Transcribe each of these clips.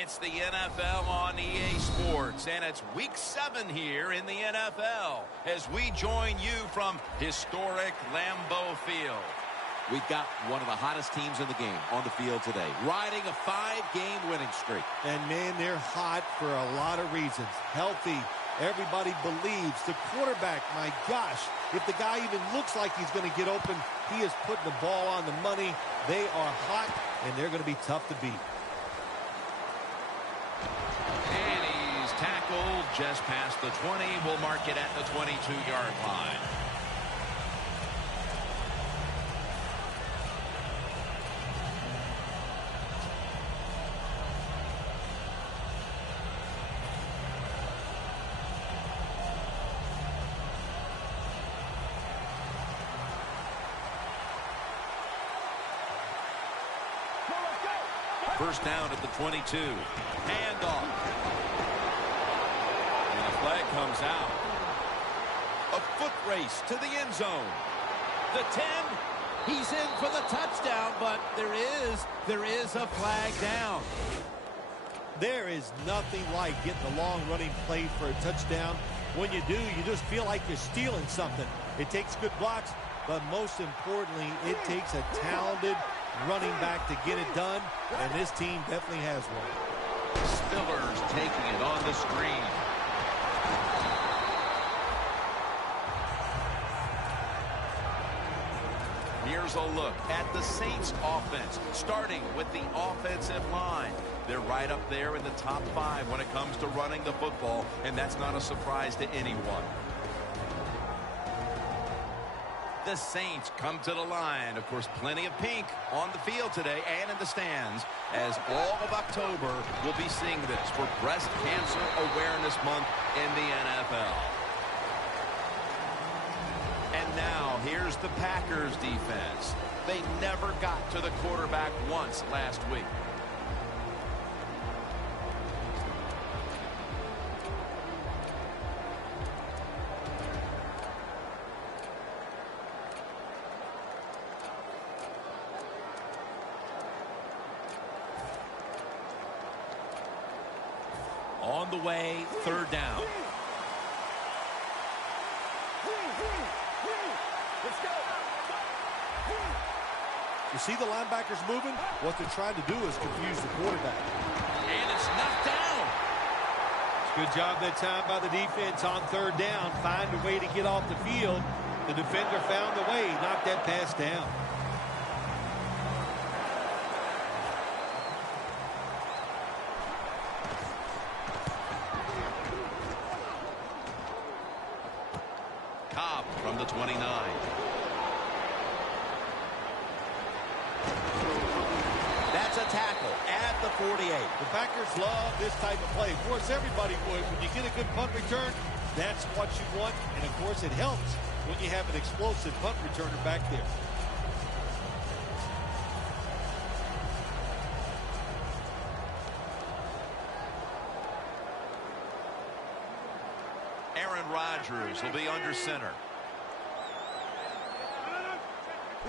It's the NFL on EA Sports, and it's Week 7 here in the NFL as we join you from historic Lambeau Field. We've got one of the hottest teams in the game on the field today, riding a 5-game winning streak. And, man, they're hot for a lot of reasons. Healthy. Everybody believes. The quarterback, my gosh, if the guy even looks like he's going to get open, he is putting the ball on the money. They are hot, and they're going to be tough to beat. And he's tackled just past the 20. We'll mark it at the 22-yard line. First down at the 22. Handoff. And a flag comes out. A foot race to the end zone. The 10. He's in for the touchdown, but there is a flag down. There is nothing like getting the long running play for a touchdown. When you do, you just feel like you're stealing something. It takes good blocks, but most importantly, it takes a talented running back to get it done, and this team definitely has one. Spiller's taking it on the screen. Here's a look at the Saints offense, starting with the offensive line. They're right up there in the top 5 when it comes to running the football, and that's not a surprise to anyone. The Saints come to the line. Of course, plenty of pink on the field today and in the stands, as all of October we'll be seeing this for Breast Cancer Awareness Month in the NFL. And now here's the Packers defense. They never got to the quarterback once last week. On the way, third down. You see the linebackers moving? What they're trying to do is confuse the quarterback. And it's knocked down. Good job that time by the defense on third down. Find a way to get off the field. The defender found the way. Knocked that pass down. From the 29. That's a tackle at the 48. The Packers love this type of play. Of course, everybody would. When you get a good punt return, that's what you want. And, of course, it helps when you have an explosive punt returner back there. Aaron Rodgers will be under center.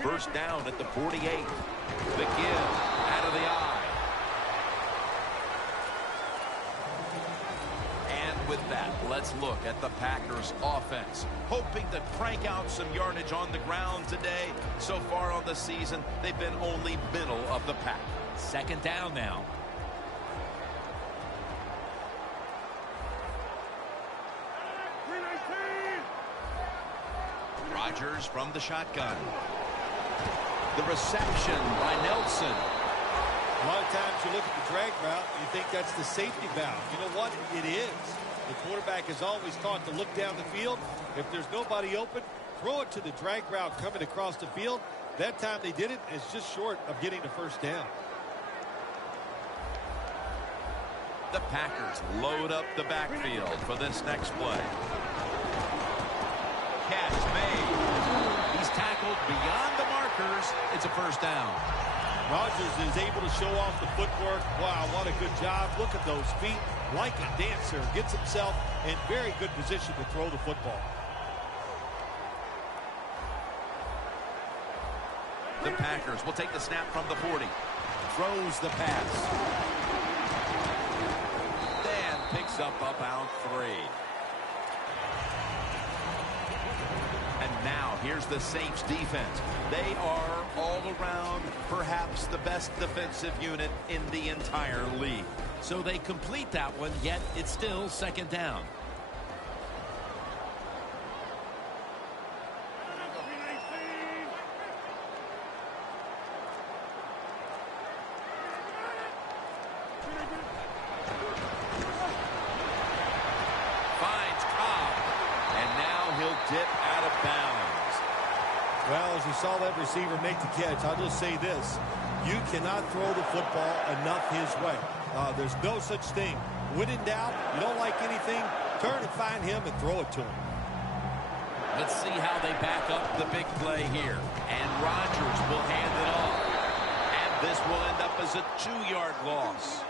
First down at the 48. The give out of the eye. And with that, let's look at the Packers offense. Hoping to crank out some yardage on the ground today. So far on the season, they've been only middle of the pack. Second down now. Rodgers from the shotgun. The reception by Nelson. A lot of times you look at the drag route and you think that's the safety valve. You know what? It is. The quarterback is always taught to look down the field. If there's nobody open, throw it to the drag route coming across the field. That time they did it, and it's just short of getting the first down. The Packers load up the backfield for this next play. Catch made. He's tackled beyond the markers. It's a first down. Rodgers is able to show off the footwork. Wow, what a good job. Look at those feet. Like a dancer. Gets himself in very good position to throw the football. The Packers will take the snap from the 40. Throws the pass. up about 3. And now here's the Saints defense. They are all around perhaps the best defensive unit in the entire league. So they complete that one, yet it's still second down. Dip out of bounds. Well, as you saw that receiver make the catch, I'll just say this. You cannot throw the football enough his way. There's no such thing. When in doubt, you don't like anything, turn and find him and throw it to him. Let's see how they back up the big play here. And Rodgers will hand it off. And this will end up as a 2-yard loss.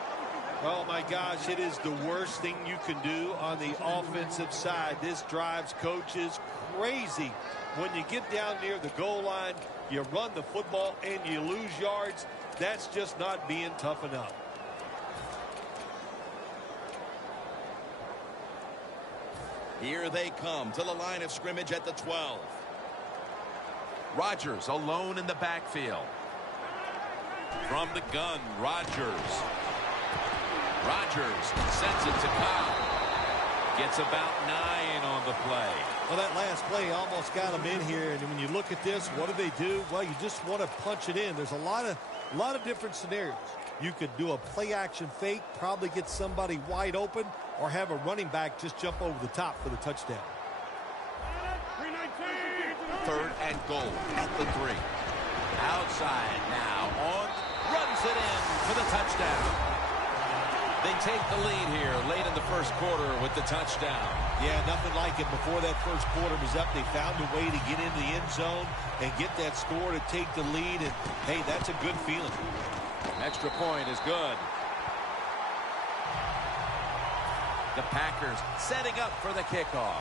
Oh, my gosh, it is the worst thing you can do on the offensive side. This drives coaches crazy. When you get down near the goal line, you run the football and you lose yards. That's just not being tough enough. Here they come to the line of scrimmage at the 12. Rodgers alone in the backfield. From the gun, Rodgers sends it to Cobb. Gets about 9 on the play. Well, that last play almost got him in here. And when you look at this, what do? Well, you just want to punch it in. There's a lot of different scenarios. You could do a play-action fake, probably get somebody wide open, or have a running back just jump over the top for the touchdown. 3rd and goal at the 3. Outside now. Runs it in for the touchdown. They take the lead here late in the first quarter with the touchdown. Yeah, nothing like it. Before that first quarter was up, they found a way to get into the end zone and get that score to take the lead. And, hey, that's a good feeling. Extra point is good. The Packers setting up for the kickoff.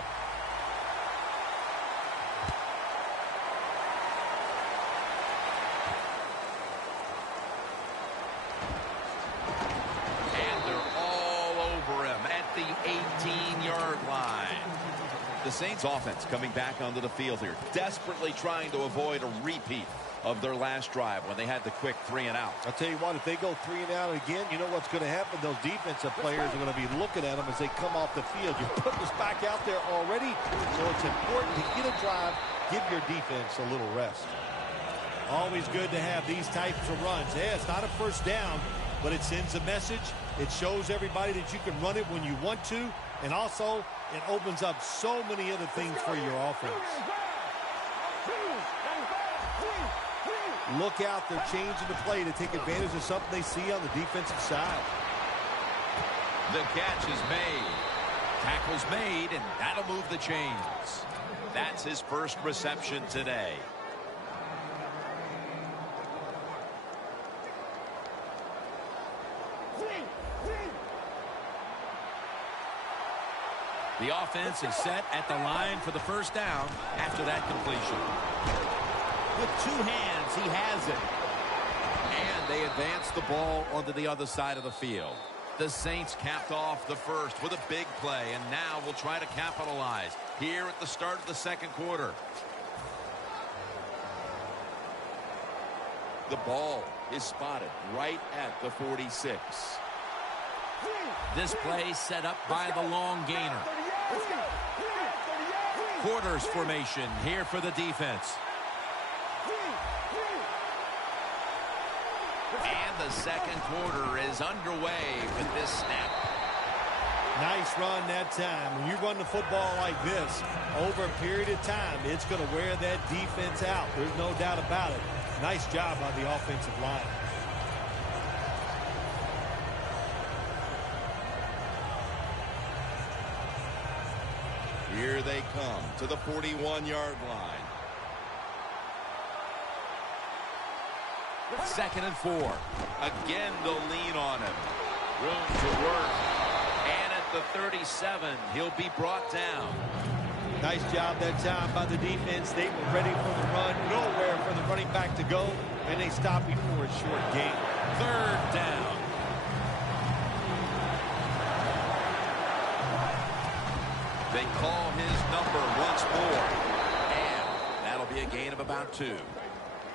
The 18-yard line. The Saints offense coming back onto the field here, desperately trying to avoid a repeat of their last drive when they had the quick 3 and out. I'll tell you what, if they go 3 and out again, you know what's going to happen? Those defensive players are going to be looking at them as they come off the field. You're putting us back out there already, so it's important to get a drive, give your defense a little rest. Always good to have these types of runs. Yeah, it's not a first down, but it sends a message. It shows everybody that you can run it when you want to, and also it opens up so many other things for your offense. Look out, they're changing the play to take advantage of something they see on the defensive side. The catch is made. Tackle's made, and that'll move the chains. That's his first reception today. The offense is set at the line for the first down after that completion. With 2 hands, he has it. And they advance the ball onto the other side of the field. The Saints capped off the first with a big play, and now we'll try to capitalize here at the start of the second quarter. The ball is spotted right at the 46. This play set up by the long gainer. Quarters formation here for the defense. And the second quarter is underway with this snap. Nice run that time. When you run the football like this, over a period of time, it's going to wear that defense out. There's no doubt about it. Nice job by the offensive line. Here they come to the 41-yard line. 2nd and 4. Again, they'll lean on him. Room to work. And at the 37, he'll be brought down. Nice job that time by the defense. They were ready for the run. Nowhere for the running back to go. And they stopped before a short gain. 3rd down. call his number once more. And that'll be a gain of about 2.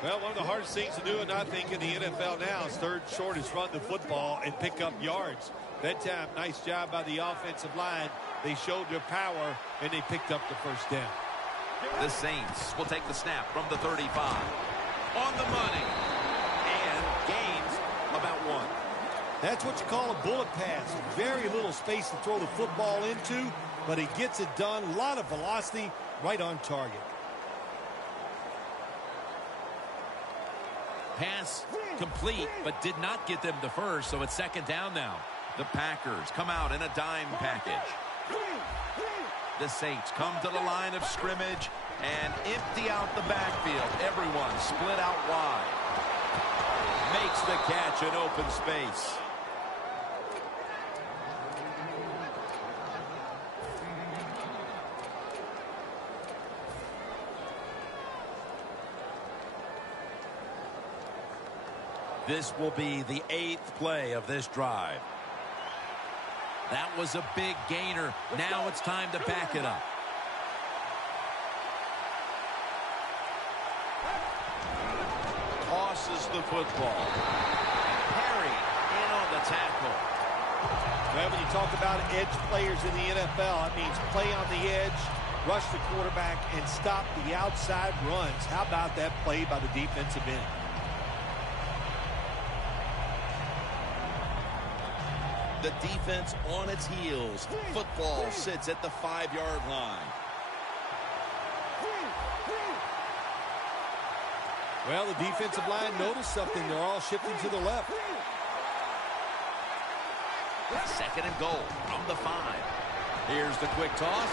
Well, one of the hardest things to do, and I think in the NFL now, is third shortest, run the football and pick up yards. That time, nice job by the offensive line. They showed their power, and they picked up the first down. The Saints will take the snap from the 35. On the money. And gains about 1. That's what you call a bullet pass. Very little space to throw the football into, but he gets it done. A lot of velocity, right on target. Pass complete, but did not get them the first, so it's second down now. The Packers come out in a dime package. The Saints come to the line of scrimmage and empty out the backfield. Everyone split out wide. Makes the catch in open space. This will be the 8th play of this drive. That was a big gainer. Now it's time to back it up. Tosses the football. Perry in on the tackle. Well, when you talk about edge players in the NFL, it means play on the edge, rush the quarterback, and stop the outside runs. How about that play by the defensive end? The defense on its heels. Football sits at the 5-yard line. Well, the defensive line noticed something. They're all shifting to the left. Second and goal from the 5. Here's the quick toss.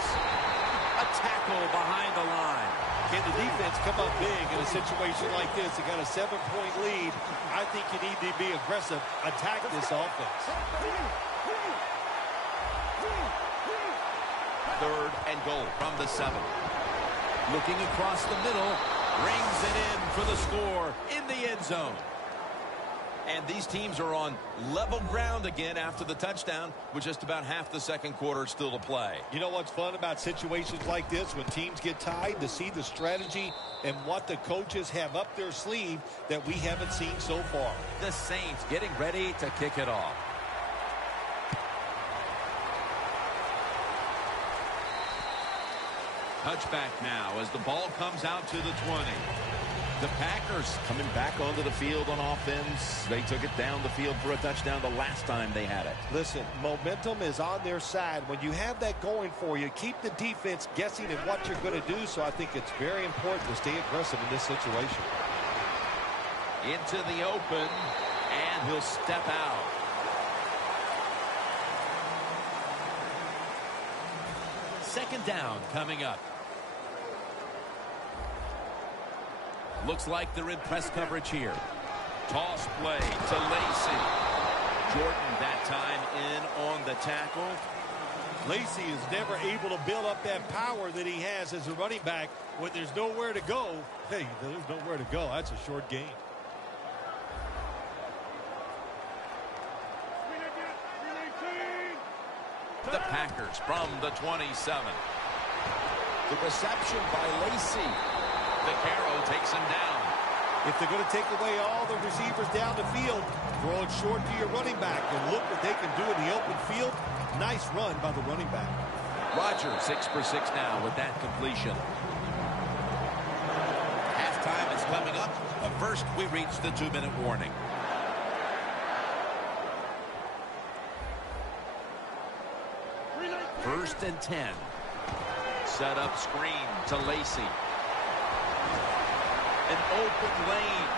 A tackle behind the line. Can the defense come up big in a situation like this? They got a 7-point lead. I think you need to be aggressive. Attack this offense. Third and goal from the 7. Looking across the middle. Rings it in for the score in the end zone. And these teams are on level ground again after the touchdown with just about half the second quarter still to play. You know what's fun about situations like this when teams get tied, to see the strategy and what the coaches have up their sleeve that we haven't seen so far. The Saints getting ready to kick it off. Touchback now as the ball comes out to the 20. The Packers coming back onto the field on offense. They took it down the field for a touchdown the last time they had it. Listen, momentum is on their side. When you have that going for you, keep the defense guessing at what you're going to do. So I think it's very important to stay aggressive in this situation. Into the open, and he'll step out. Second down coming up. Looks like they're in press coverage here. Toss play to Lacy. Jordan that time in on the tackle. Lacy is never able to build up that power that he has as a running back. When there's nowhere to go, hey, there's nowhere to go. That's a short gain. The Packers from the 27. The reception by Lacy. Vaccaro takes him down. If they're going to take away all the receivers down the field, throw it short to your running back. And look what they can do in the open field. Nice run by the running back. Rodgers 6 for 6 now with that completion. Halftime is coming up, but first we reach the 2-minute warning. First and 10. Set up screen to Lacy. An open lane.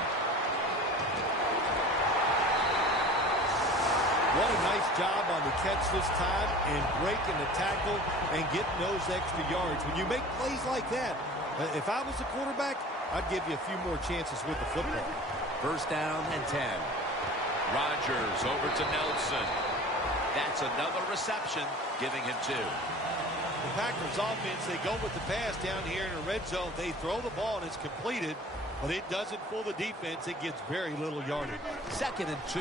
What a nice job on the catch this time and breaking the tackle and getting those extra yards. When you make plays like that, if I was the quarterback, I'd give you a few more chances with the football. First down and 10. Rodgers over to Nelson. That's another reception, giving him 2. The Packers offense, they go with the pass down here in the red zone. They throw the ball and it's completed, but it doesn't fool the defense. It gets very little yardage. Second and 2.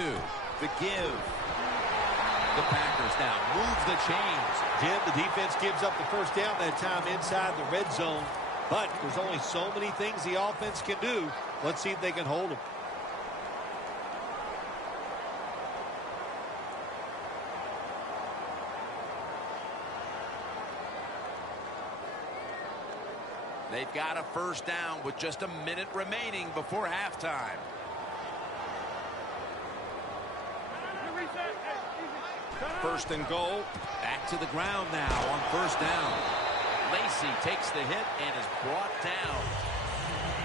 The give. The Packers now move the chains. Jim, the defense gives up the first down that time inside the red zone. But there's only so many things the offense can do. Let's see if they can hold them. They've got a first down with just a minute remaining before halftime. First and goal. Back to the ground now on first down. Lacey takes the hit and is brought down.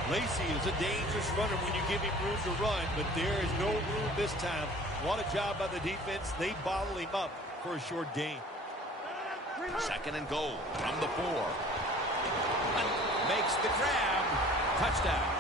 Lacey is a dangerous runner when you give him room to run, but there is no room this time. What a job by the defense. They bottle him up for a short gain. Second and goal from the 4. Makes the grab. Touchdown.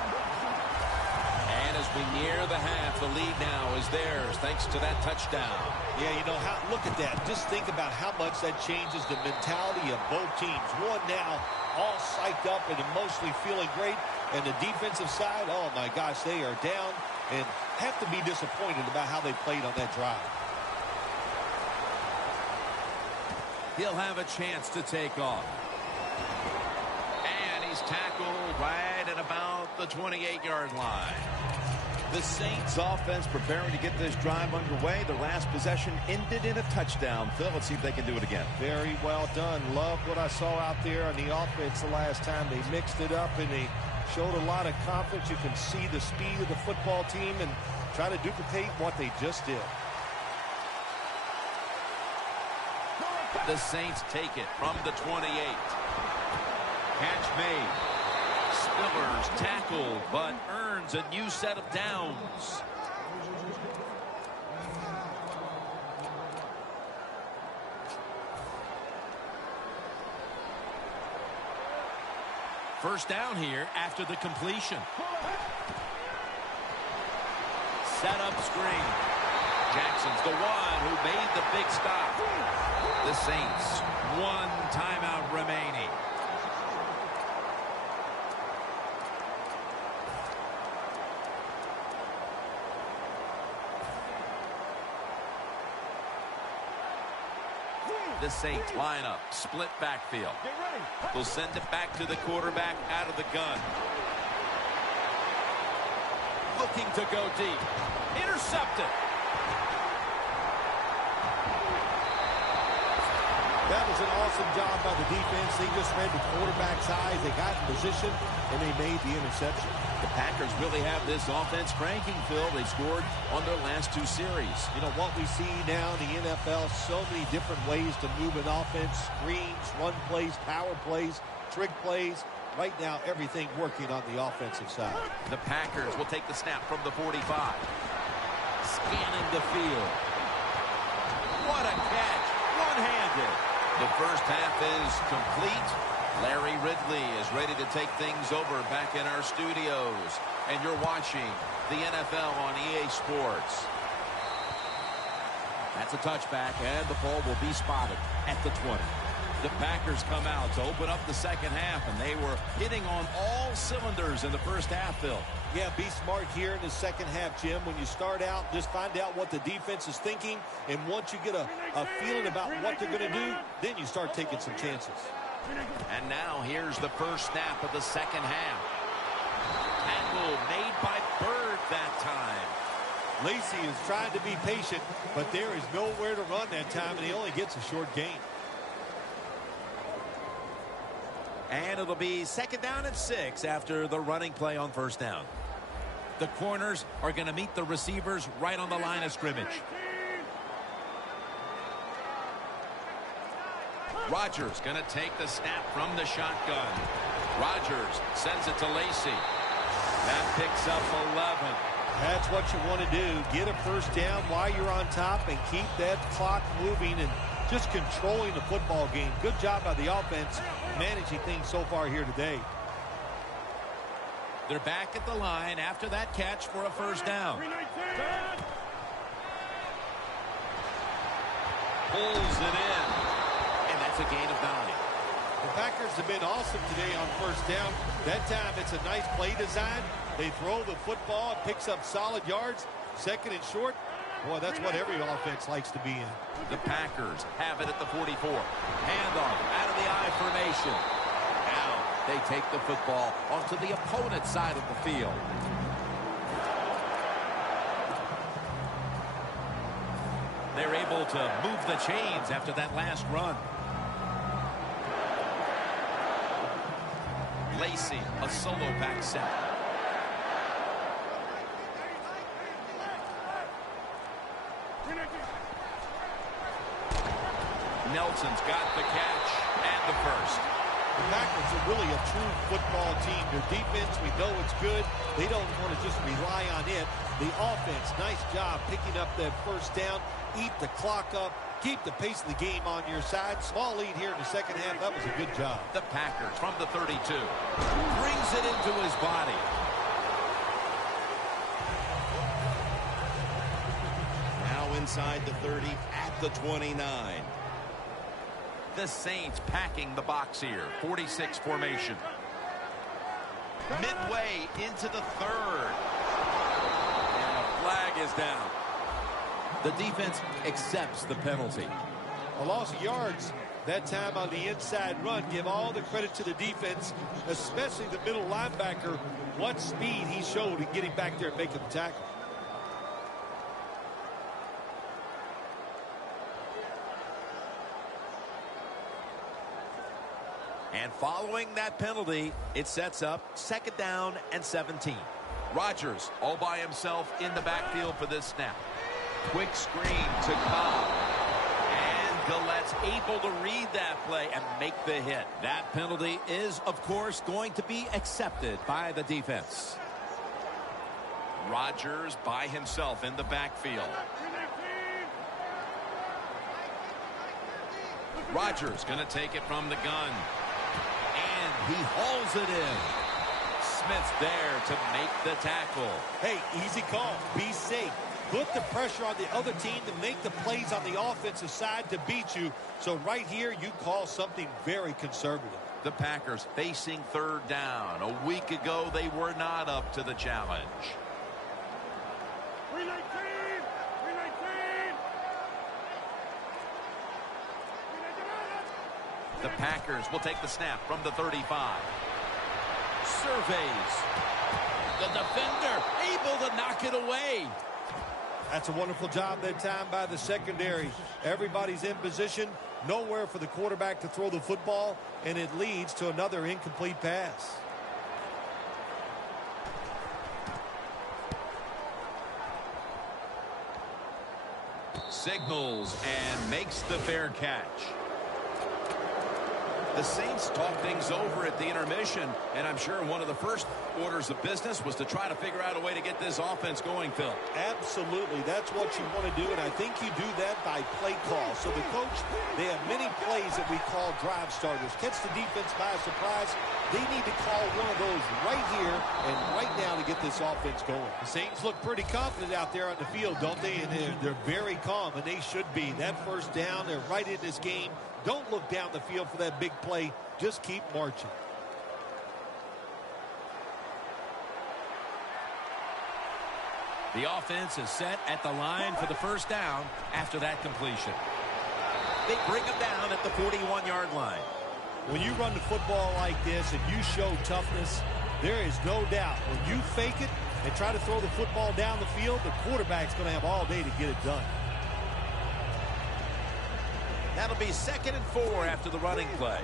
And as we near the half, the lead now is theirs thanks to that touchdown. Yeah, you know, look at that. Just think about how much that changes the mentality of both teams. One now all psyched up and emotionally feeling great. And the defensive side, oh my gosh, they are down and have to be disappointed about how they played on that drive. He'll have a chance to take off. And he's tackled right at about the 28-yard line. The Saints offense preparing to get this drive underway. Their last possession ended in a touchdown. Phil, let's see if they can do it again. Very well done. Love what I saw out there on the offense the last time. They mixed it up and they showed a lot of confidence. You can see the speed of the football team and try to duplicate what they just did. The Saints take it from the 28. Catch made. Spillers tackled, but earns a new set of downs. First down here after the completion. Set up screen. Jackson's the one who made the big stop. The Saints, 1 timeout remaining. The Saints line up, split backfield. They'll send it back to the quarterback out of the gun. Looking to go deep. Intercepted. That was an awesome job by the defense. They just read the quarterback's eyes. They got in position, and they made the interception. The Packers really have this offense cranking, Phil. They scored on their last 2 series. You know, what we see now in the NFL, so many different ways to move an offense. Screens, run plays, power plays, trick plays. Right now, everything working on the offensive side. The Packers will take the snap from the 45. Scanning the field. What a catch. One-handed. The first half is complete. Larry Ridley is ready to take things over back in our studios. And you're watching the NFL on EA Sports. That's a touchback, and the ball will be spotted at the 20. The Packers come out to open up the second half, and they were hitting on all cylinders in the first half, Phil. Yeah, be smart here in the second half, Jim. When you start out, just find out what the defense is thinking, and once you get a feeling about what they're going to do, then you start taking some chances. And now here's the first snap of the second half. Tackle made by Bird that time. Lacey is trying to be patient, but there is nowhere to run that time, and he only gets a short gain. And it'll be second down and 6 after the running play on first down. The corners are going to meet the receivers right on the line of scrimmage. Rodgers going to take the snap from the shotgun. Rodgers sends it to Lacey. That picks up 11. That's what you want to do. Get a first down while you're on top and keep that clock moving and just controlling the football game. Good job by the offense managing things so far here today. They're back at the line after that catch for a first down. Pulls it in. And that's a gain of 9. The Packers have been awesome today on first down. That time it's a nice play design. They throw the football. It picks up solid yards. Second and short. Boy, that's what every offense likes to be in. The Packers have it at the 44. Handoff out of the I formation. Now they take the football onto the opponent's side of the field. They're able to move the chains after that last run. Lacey, a solo back set. Nelson's got the catch and the first. The Packers are really a true football team. Their defense, we know it's good. They don't want to just rely on it. The offense, nice job picking up that first down. Eat the clock up. Keep the pace of the game on your side. Small lead here in the second half. That was a good job. The Packers from the 32. Brings it into his body. Now inside the 30 at the 29. The Saints packing the box here. 46 formation. Midway into the third. And a flag is down. The defense accepts the penalty. A loss of yards that time on the inside run. Give all the credit to the defense, especially the middle linebacker. What speed he showed in getting back there and making the tackle. And following that penalty, it sets up 2nd down and 17. Rodgers all by himself in the backfield for this snap. Quick screen to Cobb. And Gallette's able to read that play and make the hit. That penalty is, of course, going to be accepted by the defense. Rodgers by himself in the backfield. Rodgers going to take it from the gun. And he hauls it in. Smith's there to make the tackle. Hey, easy call. Be safe. Put the pressure on the other team to make the plays on the offensive side to beat you. So right here, you call something very conservative. The Packers facing 3rd down. A week ago, they were not up to the challenge. The Packers will take the snap from the 35. Surveys. The defender able to knock it away. That's a wonderful job that time by the secondary. Everybody's in position. Nowhere for the quarterback to throw the football. And it leads to another incomplete pass. Signals and makes the fair catch. The Saints talk things over at the intermission, and I'm sure one of the first orders of business was to try to figure out a way to get this offense going, Phil. Absolutely. That's what you want to do, and I think you do that by play call. So the coach, they have many plays that we call drive starters. Catch the defense by surprise. They need to call one of those right here and right now to get this offense going. The Saints look pretty confident out there on the field, don't they? And they're very calm, and they should be. That first down, they're right in this game. Don't look down the field for that big play. Just keep marching. The offense is set at the line for the first down after that completion. They bring him down at the 41-yard line. When you run the football like this and you show toughness, there is no doubt when you fake it and try to throw the football down the field, the quarterback's going to have all day to get it done. That'll be 2nd and 4 after the running play.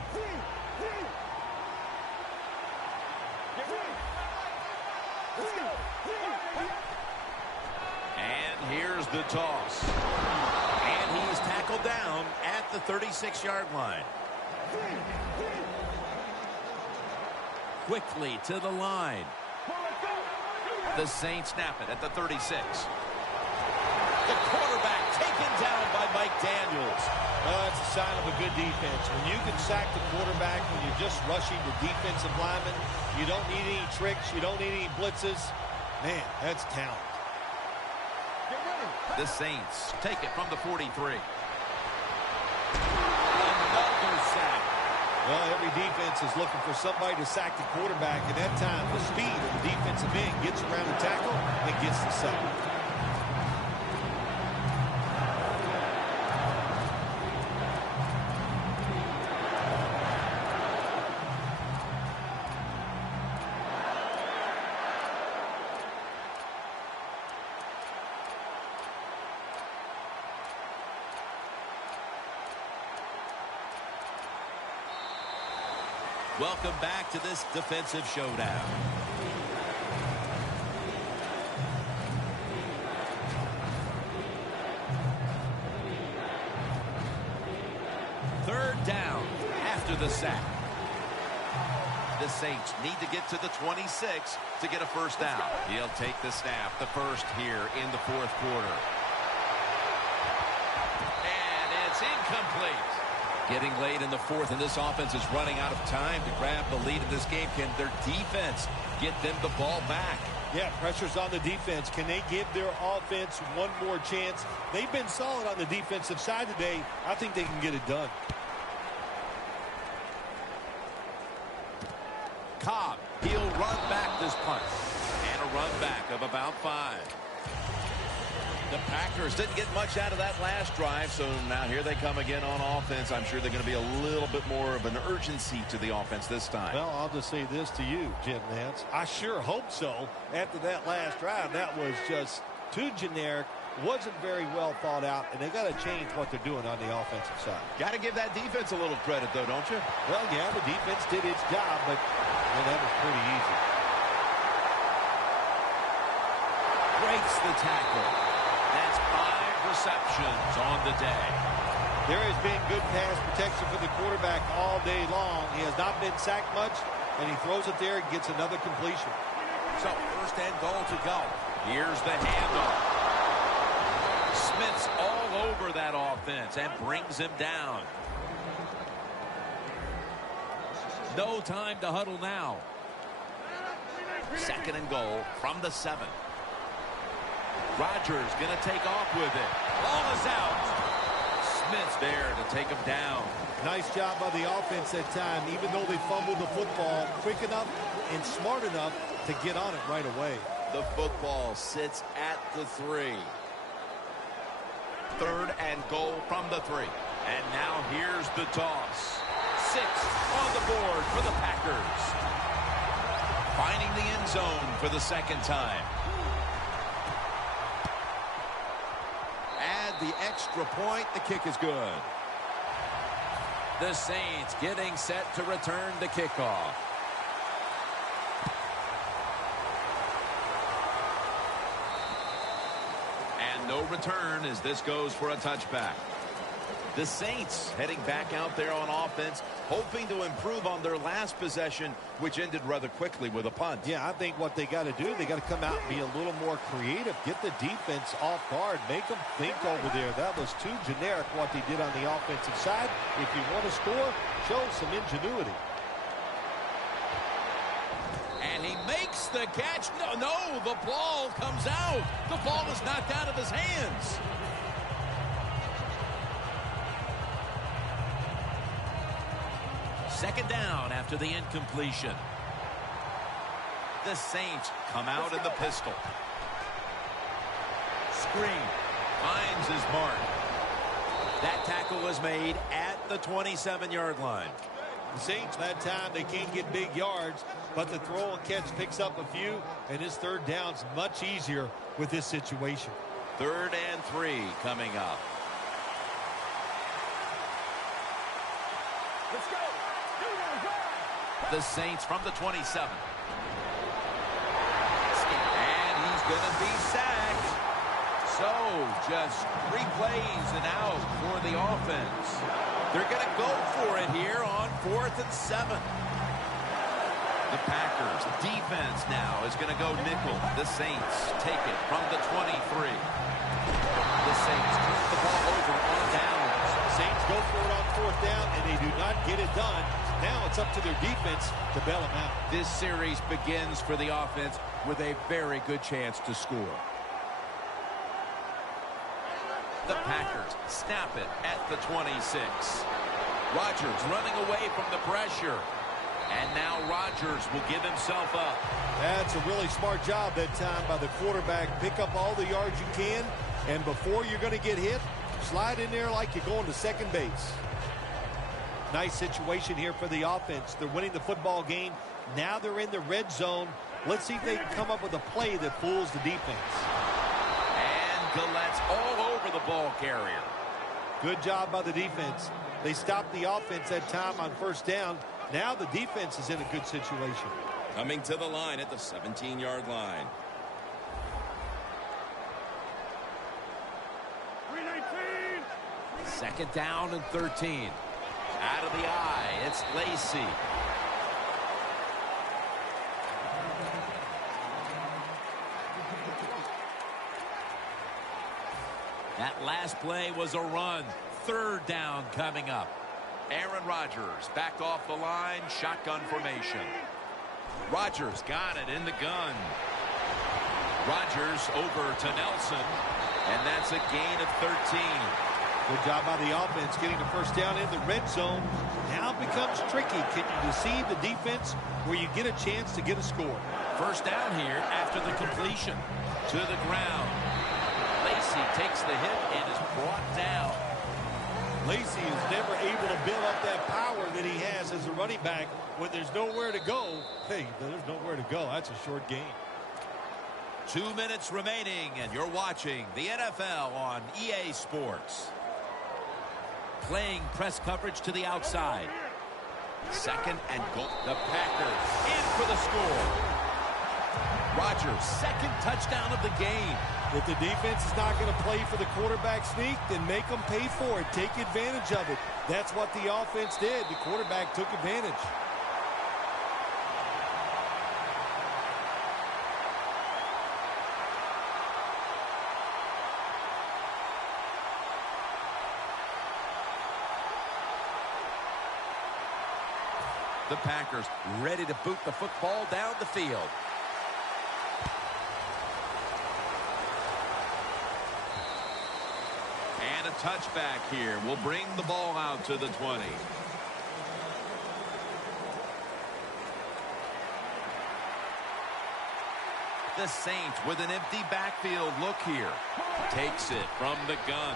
And here's the toss. And he's tackled down at the 36-yard line. Quickly to the line. The Saints snap it at the 36. The quarterback taken down by Mike Daniels. Well, that's a sign of a good defense. When you can sack the quarterback, when you're just rushing the defensive lineman, you don't need any tricks, you don't need any blitzes. Man, that's talent. The Saints take it from the 43. Another sack. Well, every defense is looking for somebody to sack the quarterback, and that time the speed of the defensive end gets around the tackle and gets the sack. Welcome back to this defensive showdown. Third down after the sack. The Saints need to get to the 26 to get a first down. He'll take the snap, the first here in the fourth quarter. And it's incomplete. Getting late in the fourth, and this offense is running out of time to grab the lead in this game. Can their defense get them the ball back? Yeah, pressure's on the defense. Can they give their offense one more chance? They've been solid on the defensive side today. I think they can get it done. Cobb, he'll run back this punt. And a run back of about 5. The Packers didn't get much out of that last drive, so now here they come again on offense. I'm sure they're going to be a little bit more of an urgency to the offense this time. Well, I'll just say this to you, Jim Nance. I sure hope so. After that last drive, that was just too generic, wasn't very well thought out, and they got to change what they're doing on the offensive side. Got to give that defense a little credit, though, don't you? Well, yeah, the defense did its job, but that was pretty easy. Breaks the tackle. That's 5 receptions on the day. There has been good pass protection for the quarterback all day long. He has not been sacked much, and he throws it there and gets another completion. So first and goal to go. Here's the handoff. Smith's all over that offense and brings him down. No time to huddle now. Second and goal from the 7. Rodgers going to take off with it. Ball is out. Smith's there to take him down. Nice job by the offense that time, even though they fumbled the football quick enough and smart enough to get on it right away. The football sits at the 3. Third and goal from the 3. And now here's the toss. 6 on the board for the Packers. Finding the end zone for the second time. Add the extra point. The kick is good. The Saints getting set to return the kickoff. And no return as this goes for a touchback. The Saints heading back out there on offense, hoping to improve on their last possession, which ended rather quickly with a punt. Yeah, I think what they got to do, they got to come out and be a little more creative. Get the defense off guard. Make them think over there. That was too generic what they did on the offensive side. If you want to score, show some ingenuity. And he makes the catch. No, the ball comes out. The ball is knocked out of his hands. Second down after the incompletion. The Saints come out in the pistol. Screen. Finds his mark. That tackle was made at the 27-yard line. The Saints, that time, they can't get big yards, but the throw and catch picks up a few, and his third down's much easier with this situation. 3rd and 3 coming up. Let's go. The Saints from the 27. And he's going to be sacked. So just 3 plays and out for the offense. They're going to go for it here on 4th and 7. The Packers defense now is going to go nickel. The Saints take it from the 23. The Saints turn the ball over on downs. Saints go for it on 4th down, and they do not get it done. Now it's up to their defense to bail them out. This series begins for the offense with a very good chance to score. The Packers snap it at the 26. Rodgers running away from the pressure. And now Rodgers will give himself up. That's a really smart job that time by the quarterback. Pick up all the yards you can, and before you're going to get hit, slide in there like you're going to second base. Nice situation here for the offense. They're winning the football game. Now they're in the red zone. Let's see if they can come up with a play that fools the defense. And Gallette's all over the ball carrier. Good job by the defense. They stopped the offense that time on 1st down. Now the defense is in a good situation. Coming to the line at the 17-yard line. Second down and 13. Out of the eye, it's Lacy. That last play was a run. Third down coming up. Aaron Rodgers backed off the line, shotgun formation. Rodgers got it in the gun. Rodgers over to Nelson, and that's a gain of 13. Good job by the offense getting the first down in the red zone. Now it becomes tricky. Can you deceive the defense where you get a chance to get a score? First down here after the completion. To the ground. Lacy takes the hit and is brought down. Lacy is never able to build up that power that he has as a running back when there's nowhere to go. Hey, there's nowhere to go. That's a short game. 2 minutes remaining, and you're watching the NFL on EA Sports. Playing press coverage to the outside. Second and goal. The Packers in for the score. Rodgers, second touchdown of the game. If the defense is not going to play for the quarterback sneak, then make them pay for it. Take advantage of it. That's what the offense did. The quarterback took advantage. The Packers ready to boot the football down the field. And a touchback here will bring the ball out to the 20. The Saints with an empty backfield look here. Takes it from the gun.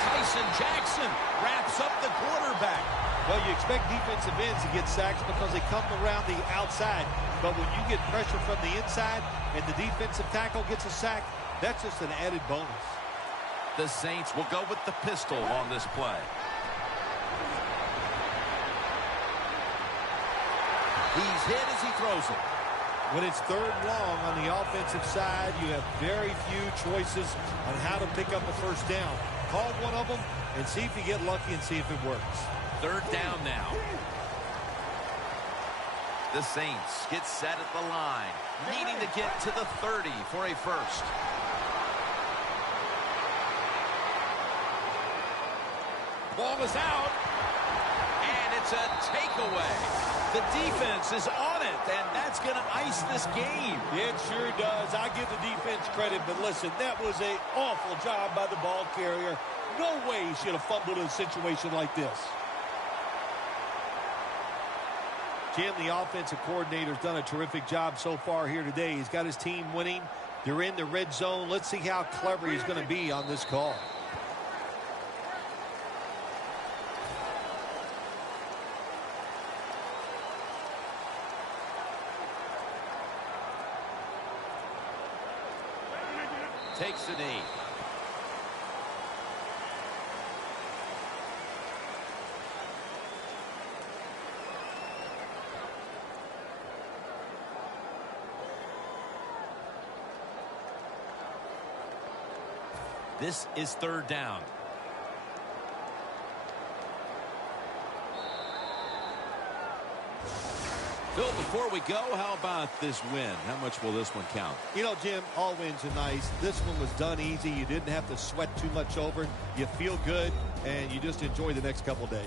Tyson Jackson wraps up the quarterback. Well, you expect defensive ends to get sacks because they come around the outside. But when you get pressure from the inside and the defensive tackle gets a sack, that's just an added bonus. The Saints will go with the pistol on this play. He's hit as he throws it. When it's third and long on the offensive side, you have very few choices on how to pick up a first down. Call one of them and see if you get lucky and see if it works. Third down now. The Saints get set at the line, needing to get to the 30 for a first. Ball is out, and it's a takeaway. The defense is on it, and that's going to ice this game. It sure does. I give the defense credit, but listen, that was an awful job by the ball carrier. No way he should have fumbled in a situation like this. Jim, the offensive coordinator's done a terrific job so far here today. He's got his team winning. They're in the red zone. Let's see how clever he's going to be on this call. Takes the knee. This is third down. Phil, before we go, how about this win? How much will this one count? You know, Jim, all wins are nice. This one was done easy. You didn't have to sweat too much over it. You feel good, and you just enjoy the next couple days.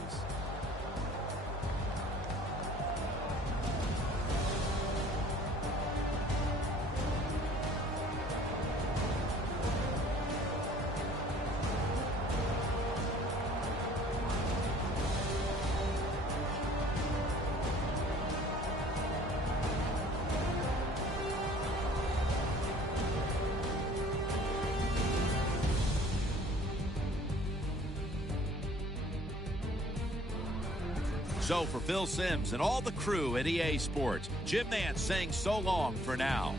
So for Phil Simms and all the crew at EA Sports, Jim Nance saying so long for now.